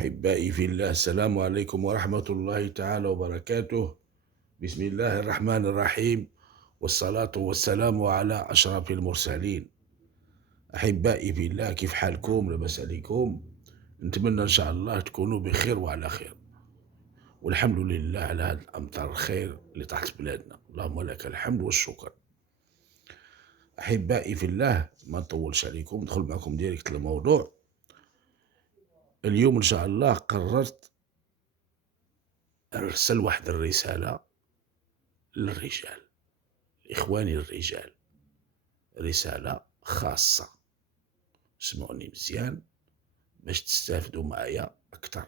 أحبائي في الله، السلام عليكم ورحمة الله تعالى وبركاته. بسم الله الرحمن الرحيم، والصلاة والسلام على أشرف المرسلين. أحبائي في الله، كيف حالكم؟ لاباس عليكم؟ نتمنى إن شاء الله تكونوا بخير وعلى خير، والحمد لله على هذا الأمطار الخير اللي طاحت بلادنا، اللهم لك الحمد والشكر. أحبائي في الله، ما نطولش عليكم، ندخل معكم ديريكت الموضوع. اليوم إن شاء الله قررت أرسل واحد الرسالة للرجال، إخواني الرجال، رسالة خاصة. اسمعوني مزيان باش تستافدوا معايا أكثر.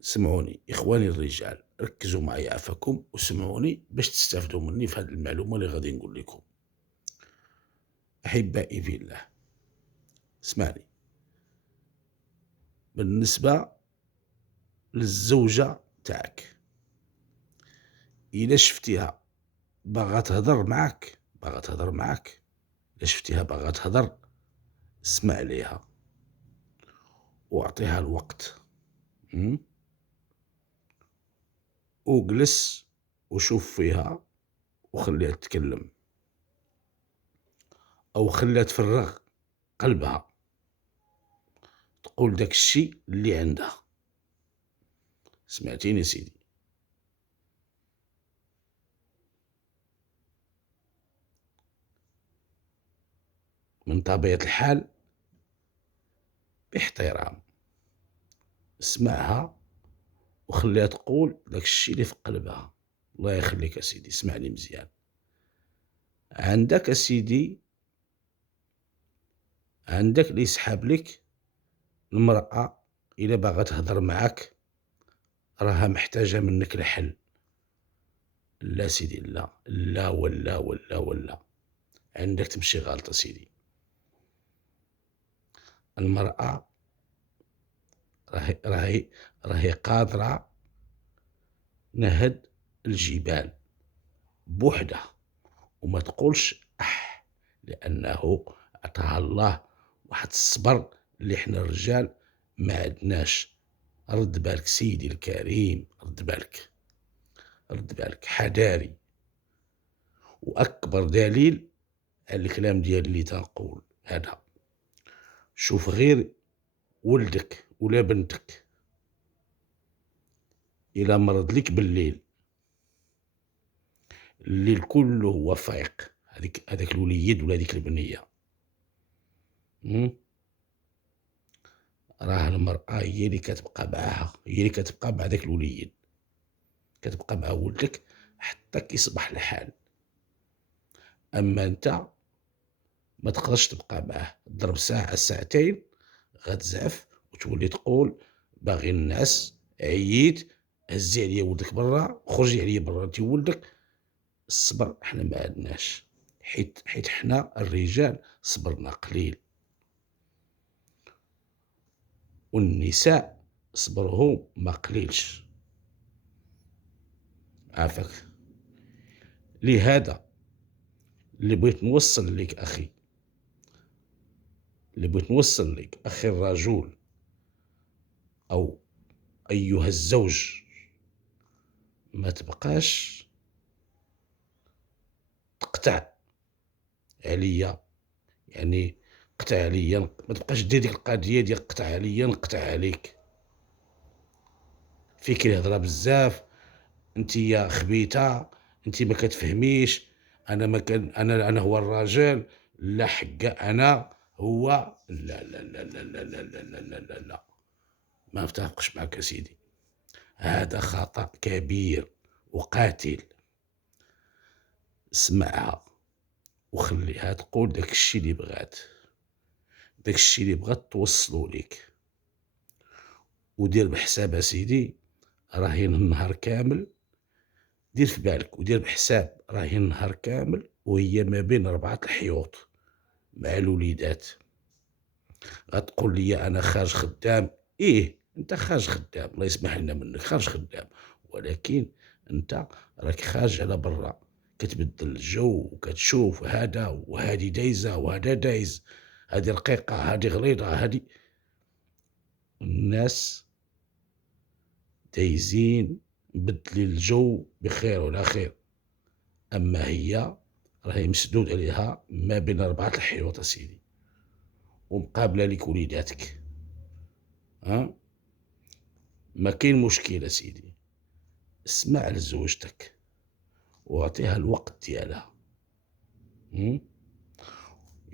سمعوني إخواني الرجال، ركزوا معايا عفاكم وسمعوني باش تستافدوا مني في هذه المعلومة اللي غادي نقول لكم. أحبائي في الله، اسمعني. بالنسبة للزوجة تاعك، إلا شفتيها باغا تهضر معاك، إلا شفتيها باغا تهضر، اسمع ليها واعطيها الوقت. م? وجلس وشوف فيها وخليها تتكلم، أو خليها تفرغ قلبها، تقول داك الشي اللي عندها. سمعتيني سيدي؟ من طبيعة الحال باحترام، اسمعها وخليها تقول داك الشي اللي في قلبها. الله يخليك يا سيدي، اسمعني مزيان. عندك يا سيدي، عندك اللي يسحب لك المرأة إلا باغا تهضر معاك، راها محتاجة منك الحل. لا سيدي، لا لا ولا ولا ولا، عندك تمشي غلطة سيدي. المرأة راهي قادرة نهد الجبال بوحدها، وما تقولش لأنه عطاها الله واحد الصبر اللي حنا الرجال ما عندناش. رد بالك سيدي الكريم، رد بالك حذاري. وأكبر دليل على الكلام ديالي اللي تنقول هذا، شوف غير ولدك ولا بنتك إلا مرض لك بالليل، الليل كله هو فايق، هذاك الوليد ولا هذيك البنية، راه المرأة هي اللي كتبقى معاها، هي اللي كتبقى مع داك الوليد، كتبقى مع ولدك حتى كيصبح الحال. أما أنت ما تقدرش تبقى معاه، ضرب ساعة ساعتين غتزعف وتولي تقول باغي الناس، عييت، هزي عليا ولدك برا، خرجي عليا برا انت ولدك. الصبر حنا ما عندناش، حيت حنا الرجال صبرنا قليل، والنساء صبرهم ما قليلش. عافاك. لهذا اللي بغيت نوصل لك أخي، أخي الرجل، أو أيها الزوج، ما تبقاش تقطع عليا، يعني قطع عليا، ما تبقاش دير ديك القضية ديال قطع عليا نقطع عليك. فيك الهضرة بزاف، انت يا خبيثة، انت ما كتفهميش، انا ما كان انا هو الراجل، لا حقا انا هو، لا لا لا لا لا لا لا لا لا لا لا. ما نتفقش معك يا سيدي، هذا خطأ كبير وقاتل. اسمعها وخليها تقول داك الشي اللي بغات، داك الشي اللي بغات توصلو ليك. ودير بحساب سيدي، راهي النهار كامل، دير في بالك ودير بحساب راهي النهار كامل وهي ما بين 4 الحيوط مع الوليدات. غتقول لي انا خارج خدام، ايه انت خارج خدام، الله يسمح لنا منك، خارج خدام، ولكن انت راك خارج على برا، كتبدل الجو وكتشوف هذا وهذه دايزه وهذا دايز. هادي رقيقة، هادي غليظة، هادي. الناس دايزين مبدلين الجو بخير وعلى خير، أما هي راهي مسدود عليها ما بين 4 الحيوط أسيدي، ومقابلة ليك وليداتك. ما كاين مشكل أسيدي، اسمع لزوجتك واعطيها الوقت ديالها.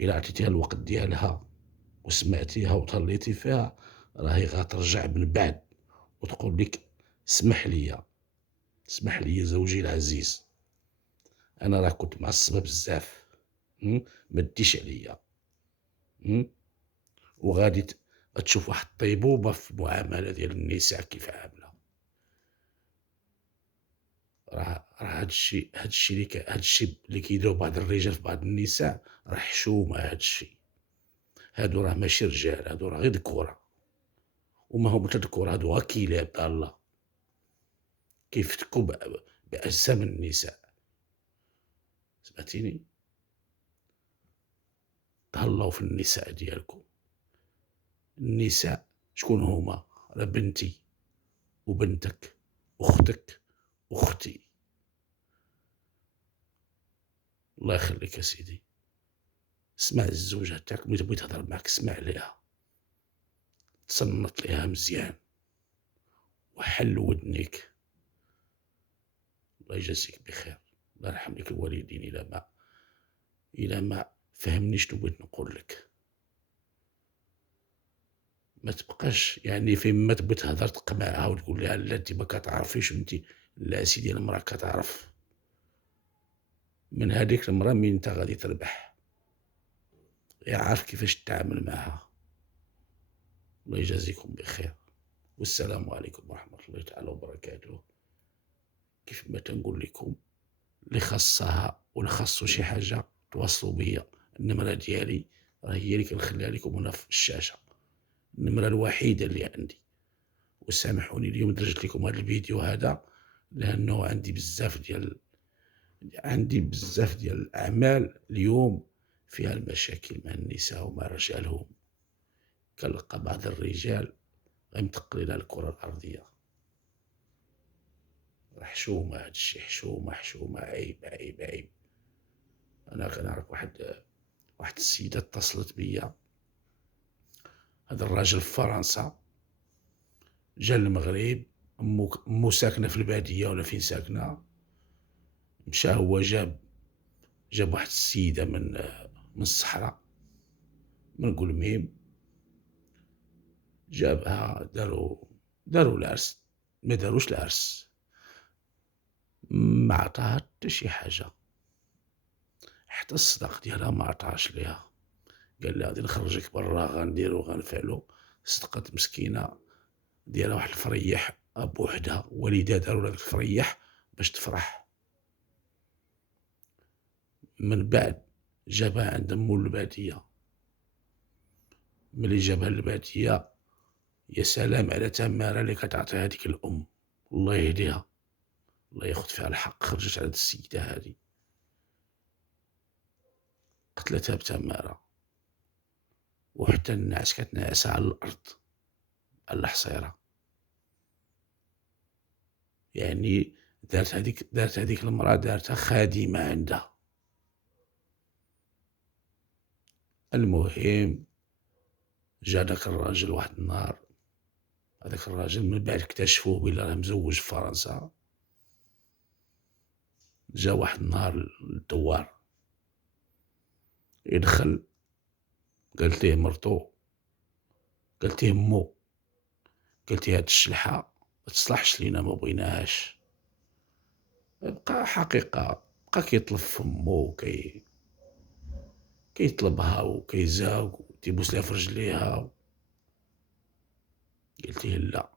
إلا عطيتيها الوقت ديالها وسمعتيها وتهليتي فيها، راهي غترجع من بعد وتقول لك: اسمح لي، اسمح لي زوجي العزيز، أنا راه كنت معصبة بزاف، ما ديش عليا. وغادي غتشوف واحد الطيبوبة في المعاملة ديال النساء كيف عاملة. راه هادشي اللي كيديرو بعض الرجال في بعض النساء راه حشومة. هادشي هادو راه ماشي رجال، هادو راه غير ذكورة، وما هما حتى ذكورة، هادو غا كلاب الله كيفتكوا بأجسام النساء. سمعتيني؟ تهلاو في النساء ديالكم. النساء شكون هما؟ راه بنتي وبنتك وأختك وأختي. الله يخليك أسيدي، اسمع للزوجة تاعك ملي تبغي تهضر معاك، اسمع ليها، تصنت ليها مزيان وحل ودنيك. الله يجازيك بخير، الله يرحم لك الوالدين إلا ما فهمنيش شنو بغيت نقول لك. ما تبقاش يعني فين ما تبغي تهضر تقمعها وتقول لها لا انت ما كتعرفيش وانت. لا سيدي، المراه كتعرف من هذيك المراه من انت غادي تربح، يعرف كيفاش تتعامل معها. الله يجازيكم بخير، والسلام عليكم ورحمة الله تعالى وبركاته. كيف ما تنقول لكم، اللي خاصها واللي خاصو شي حاجة تواصلوا بيا. النمرة ديالي راه هي اللي كنخليها لكم هنا في الشاشة، النمرة الوحيدة اللي عندي. وسامحوني اليوم درت لكم هذا الفيديو هذا لأنه عندي بزاف ديال الأعمال اليوم فيها المشاكل مع النساء ومع رجالهم. كنلقى بعض الرجال غيمتقلين على الكرة الأرضية. حشومة هادشي، حشومة، عيب عيب عيب. أنا كنعرف واحد السيدة اتصلت بيا، هذا الراجل في فرنسا جا للمغرب، أمو ساكنة في البادية ولا فين ساكنة، مشى هو جاب واحد السيدة من الصحراء، من قلميم، جابها داروا العرس. ما داروش العرس، ما عطاها حتى شي حاجة، حتى الصداق ديالها ما عطاهاش ليها. قال لها غادي نخرجك برا، غنديرو غنفعلو. صدقت مسكينة، ديالها واحد الفريح بوحدها، والدها داروا لها داك الفريح باش تفرح. من بعد جابها عند مول البادية. ملي جابها للبادية، يا سلام على تمارة اللي كتعطي هذيك الأم، الله يهديها، الله ياخد فيها الحق. خرجت على هاد السيدة هادي، قتلتها بتمارة، وحتى الناس كتنعسها على الأرض على الحصيرة. يعني دارت هذيك المرأة دارتها خادمة عندها. المهم جا داك الراجل واحد النهار، هذاك الراجل من بعد اكتشفوه بلي راه مزوج في فرنسا. جا واحد النهار للدوار، يدخل، قالت ليه مرتو، قالت ليه مو، قالت ليه هاد الشلحة ما تصلحش لينا، ما بغيناهاش. بقى حقيقة بقى كيطلب فمو، كيطلبها وكيزاوق وتيبوس ليها في رجليها. قلت ليه لا،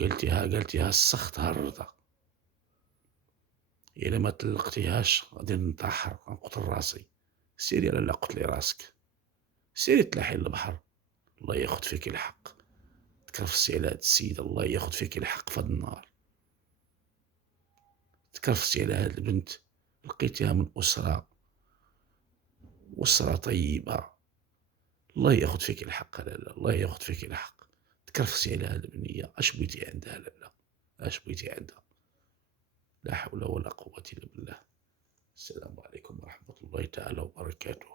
قالتيها السخط الرضا، إلا ما طلقتيهاش غادي ننتحر، غنقتل راسي. سيري لالا قتلي راسك، سيري تلاحي للبحر، الله ياخد فيك الحق. تكرفسي على هاد السيدة، الله ياخد فيك الحق في هاد النهار. تكرفسي على هاد البنت، لقيتيها من أسرة طيبة، الله ياخذ فيك الحق لالا، الله ياخذ فيك الحق، تكرفسي على هاد البنية، اش بغيتي عندها لالا، اش بغيتي عندها؟ لا حول ولا قوة إلا بالله. السلام عليكم ورحمة الله تعالى وبركاته.